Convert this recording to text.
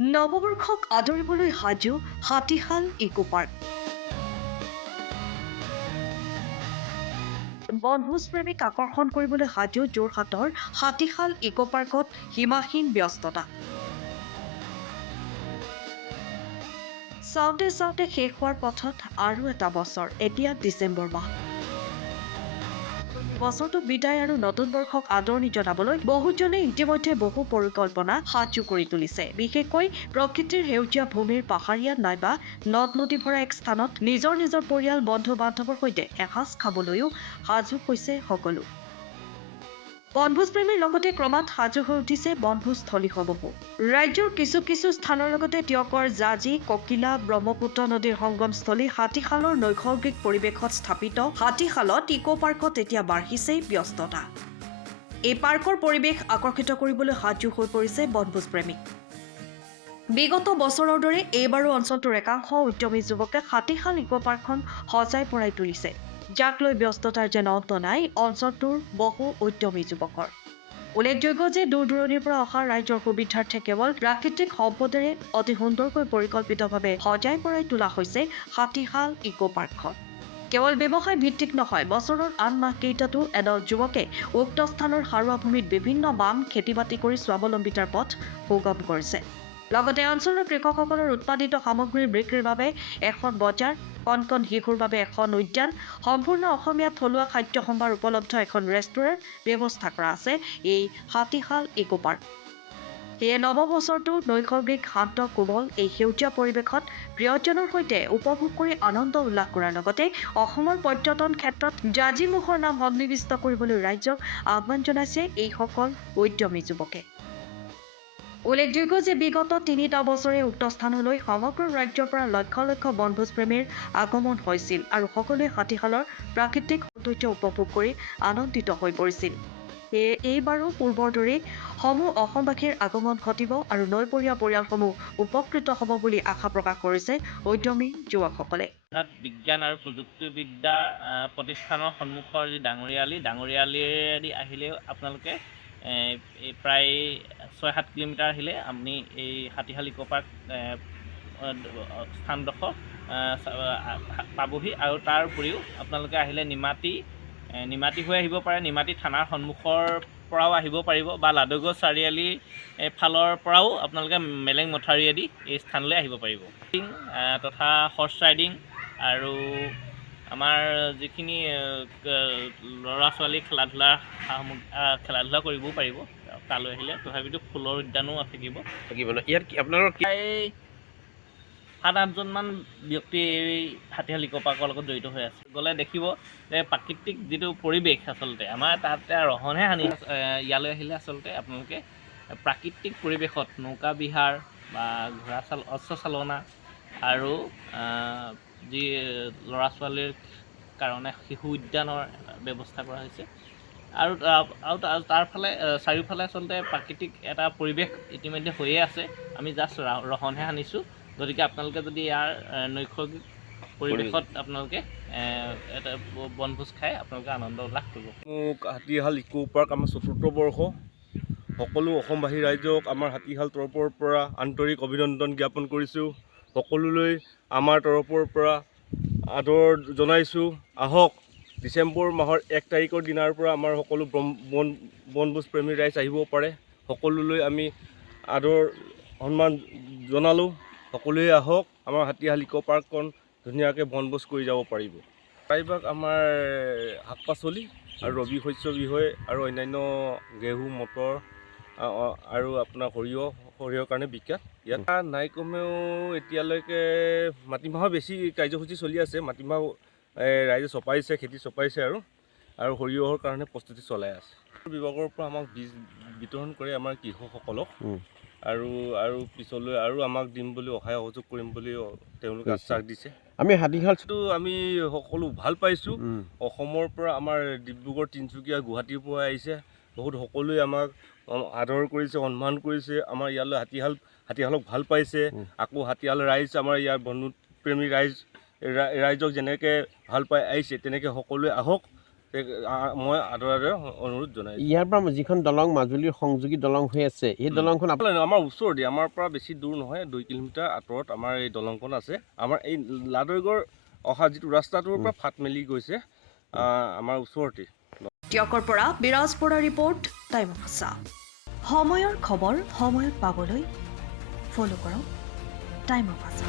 নৱবৰ্ষক আদৰিবলৈ সাজু Hatishal eco park. বনভোজ প্ৰেমীক আকৰ্ষণ কৰিবলৈ সাজু যোৰহাটৰ হাতীশাল ইকো পাৰ্কত সীমাহীন ব্যস্ততা। চাওঁতে চাওঁতে শেষ হোৱাৰ পথত আৰু এটা বছৰ, এতিয়া ডিচেম্বৰ মাহ। বছৰটোক বিদায় আৰু নতুন বৰ্ষক আদৰণি জনাবলৈ বহুজনে ইতিমধ্যে বহু পৰিকল্পনা সাজু কৰি তুলিছে। বিশেষকৈ প্ৰকৃতিৰ সেউজীয়া ভূমিৰ পাহাৰীয়া নাইবা নদ নদী ভৰা এক স্থানত নিজৰ নিজৰ পৰিয়াল বন্ধু বান্ধৱৰ সৈতে এসাঁজ খাবলৈও সাজু হৈছে সকলো। বনভোজ প্ৰেমীৰ লগতে ক্ৰমাৎ সাজু হৈ উঠিছে বনভোজস্থলীসমূহো। ৰাজ্যৰ কিছু কিছু স্থানৰ লগতে টিয়কৰ জাঁজি, ককিলা, ব্ৰহ্মপুত্ৰ নদীৰ সংগমস্থলী হাতীশালৰ নৈসৰ্গিক পৰিৱেশত স্থাপিত হাতীশালত ইকো পাৰ্কত এতিয়া বাঢ়িছেই ব্যস্ততা। এই পাৰ্কৰ পৰিৱেশ আকৰ্ষিত কৰিবলৈ সাজু হৈ পৰিছে বনভোজ প্ৰেমীক। বিগত বছৰৰ দৰে এইবাৰো অঞ্চলটোৰ একাংশ উদ্যমী যুৱকে হাতীশাল ইকো পাৰ্কখন সজাই পৰাই তুলিছে, যাক লৈ ব্যস্ততাৰ যেন অন্ত নাই অঞ্চলটোৰ বহু উদ্যমী যুৱকৰ। উল্লেখযোগ্য যে দূৰ দূৰণিৰ পৰা অহা ৰাইজৰ সুবিধাৰ্থে কেৱল প্ৰাকৃতিক সম্পদেৰে অতি সুন্দৰকৈ পৰিকল্পিতভাৱে সজাই পৰাই তোলা হৈছে হাতীশাল ইকো পাৰ্কখন। কেৱল ব্যৱসায় ভিত্তিক নহয়, বছৰৰ আন মাহকেইটাতো এদল যুৱকে উক্ত স্থানৰ সাৰুৱা ভূমিত বিভিন্ন বাম খেতি বাতি কৰি স্বাৱলম্বিতাৰ পথ সুগম কৰিছে। লগতে অঞ্চলৰ কৃষকসকলৰ উৎপাদিত সামগ্ৰীৰ বিক্ৰীৰ বাবে এখন বজাৰ, কণ কণ শিশুৰ বাবে এখন উদ্যান, সম্পূৰ্ণ অসমীয়া থলুৱা খাদ্য সম্ভাৰ উপলব্ধ এখন ৰেষ্টুৰেণ্ট ব্যৱস্থা কৰা আছে এই হাতীশাল ইকো পাৰ্ক। সেয়ে নৱবছৰটো নৈসৰ্গিক শান্ত কোমল এই সেউজীয়া পৰিৱেশত প্ৰিয়জনৰ সৈতে উপভোগ কৰি আনন্দ উল্লাস কৰাৰ লগতে অসমৰ পৰ্যটন ক্ষেত্ৰত জাঁজীমুখৰ নাম সন্নিৱিষ্ট কৰিবলৈ ৰাইজক আহ্বান জনাইছে এইসকল উদ্যমী যুৱকে। উল্লেখযোগ্য যে বিগত ৩টা বছৰে উক্ত স্থানলৈ সমগ্ৰ ৰাজ্যৰ পৰা লক্ষ লক্ষ বনভোজ প্ৰেমীৰ আগমন হৈছিল আৰু সকলোৱে হাতীশালৰ প্ৰাকৃতিক সৌন্দৰ্য উপভোগ কৰি আনন্দিত হৈ পৰিছিল। সেয়ে এইবাৰো পূৰ্বৰ দৰেই সমূহ অসমবাসীৰ আগমন ঘটিব আৰু নৈপৰীয়া পৰিয়ালসমূহ উপকৃত হ'ব বুলি আশা প্ৰকাশ কৰিছে উদ্যমী যুৱকসকলে। বিজ্ঞান আৰু প্ৰযুক্তিবিদ্যা প্ৰতিষ্ঠানৰ সন্মুখৰ যি ডাঙৰীয়ালিয়েদি আহিলেও আপোনালোকে প্ৰায় ৬-৭ কিলোমিটাৰ আহিলে আপুনি এই হাতীশাল ইকো পাৰ্ক স্থানডোখৰ পাবহি। আৰু তাৰ উপৰিও আপোনালোকে আহিলে নিমাতী হৈ আহিব পাৰে, নিমাতী থানাৰ সন্মুখৰ পৰাও আহিব পাৰিব বা লাডুগড় চাৰিআলি ফালৰ পৰাও আপোনালোকে মেলেং মথাউৰিয়েদি এই স্থানলৈ আহিব পাৰিব। তথা হৰ্চ ৰাইডিং আৰু আমাৰ যিখিনি ল'ৰা ছোৱালী খেলা ধূলা কৰিবও পাৰিব তালৈ আহিলে। তথাপিতো ফুলৰ উদ্যানো থাকিব ইয়াত আপোনালোকৰ প্ৰায় ৭-৮জনমান ব্যক্তি এই হাতীশাল ইকো পাৰ্কৰ লগত জড়িত হৈ আছে। গ'লে দেখিব যে প্ৰাকৃতিক যিটো পৰিৱেশ আচলতে আমাৰ তাতে ৰহনহে সানি ইয়ালৈ আহিলে আচলতে আপোনালোকে প্ৰাকৃতিক পৰিৱেশত নৌকা বিহাৰ বা অশ্বচালনা আৰু যি ল'ৰা ছোৱালীৰ কাৰণে শিশু উদ্যানৰ ব্যৱস্থা কৰা হৈছে। আৰু তাৰ চাৰিওফালে আচলতে প্ৰাকৃতিক এটা পৰিৱেশ ইতিমধ্যে হৈয়ে আছে, আমি জাষ্ট ৰহনহে সানিছোঁ। গতিকে আপোনালোকে যদি ইয়াৰ নৈসৰ্গিক পৰিৱেশত আপোনালোকে এটা বনভোজ খাই আপোনালোকে আনন্দ উল্লাস কৰিব। হাতীশাল ইকো পাৰ্ক আমাৰ ৪ৰ্থ বৰ্ষ। সকলো অসমবাসী ৰাইজক আমাৰ হাতীশাল তৰফৰ পৰা আন্তৰিক অভিনন্দন জ্ঞাপন কৰিছোঁ। সকলোলৈ আমাৰ তৰফৰ পৰা আদৰ জনাইছোঁ। আহক ডিচেম্বৰ মাহৰ ১ তাৰিখৰ দিনাৰ পৰা আমাৰ সকলো বনভোজ প্ৰেমী ৰাইজ আহিব পাৰে। সকলোলৈ আমি আদৰ সন্মান জনালোঁ। সকলোৱে আহক, আমাৰ হাতীশাল ইকো পাৰ্কখন ধুনীয়াকৈ বনভোজ কৰি যাব পাৰিব। প্ৰায়ভাগ আমাৰ শাক পাচলি আৰু ৰবি শস্য বিষয় আৰু অন্যান্য ঘেঁহু, মটৰ আৰু আপোনাৰ সৰিয়হৰ কাৰণে বিখ্যাত। ইয়াত নাই কমেও এতিয়ালৈকে মাটিমাহৰ বেছি কাৰ্যসূচী চলি আছে। মাটিমাহ ৰাইজে চপাইছে, খেতি চপাইছে আৰু সৰিয়হৰ কাৰণে প্ৰস্তুতি চলাই আছে। বিভাগৰ পৰা আমাক বীজ বিতৰণ কৰে আমাৰ কৃষকসকলক আৰু পিছলৈ আৰু আমাক দিম বুলি সহায় সহযোগ কৰিম বুলি তেওঁলোকে আশ্বাস দিছে। আমি হাতীশালটো আমি সকলো ভাল পাইছোঁ। অসমৰ পৰা আমাৰ ডিব্ৰুগড়, তিনিচুকীয়া, গুৱাহাটীৰ পৰা আহিছে। সকলোৱে আমাক আদৰ কৰিছে, সন্মান কৰিছে। আমাৰ ইয়ালৈ হাতীশালক ভাল পাইছে। আকৌ হাতীশাল ৰাইজ, আমাৰ ইয়াৰ বনপ্ৰেমী ৰাইজক যেনেকৈ ভাল পাই আহিছে তেনেকৈ সকলোৱে আহক মই আদৰেৰে অনুৰোধ জনাইছোঁ। ইয়াৰ পৰা যিখন দলং মাজুলীৰ সংযোগী দলং হৈ আছে এই দলংখন আমাৰ ওচৰতে, আমাৰ পৰা বেছি দূৰ নহয়, 2 কিলোমিটাৰ আঁতৰত আমাৰ এই দলংখন আছে। আমাৰ এই লাডৈগড় অহা যিটো ৰাস্তাটোৰ পৰা ফাট মেলি গৈছে, আমাৰ ওচৰতে। টিয়কৰ পৰা বিৰাজ বৰা ৰিপৰ্ট, টাইম অফ আছা। সময়ৰ খবৰ সময়ত পাবলৈ ফ'ল' কৰক টাইম অফ আছা।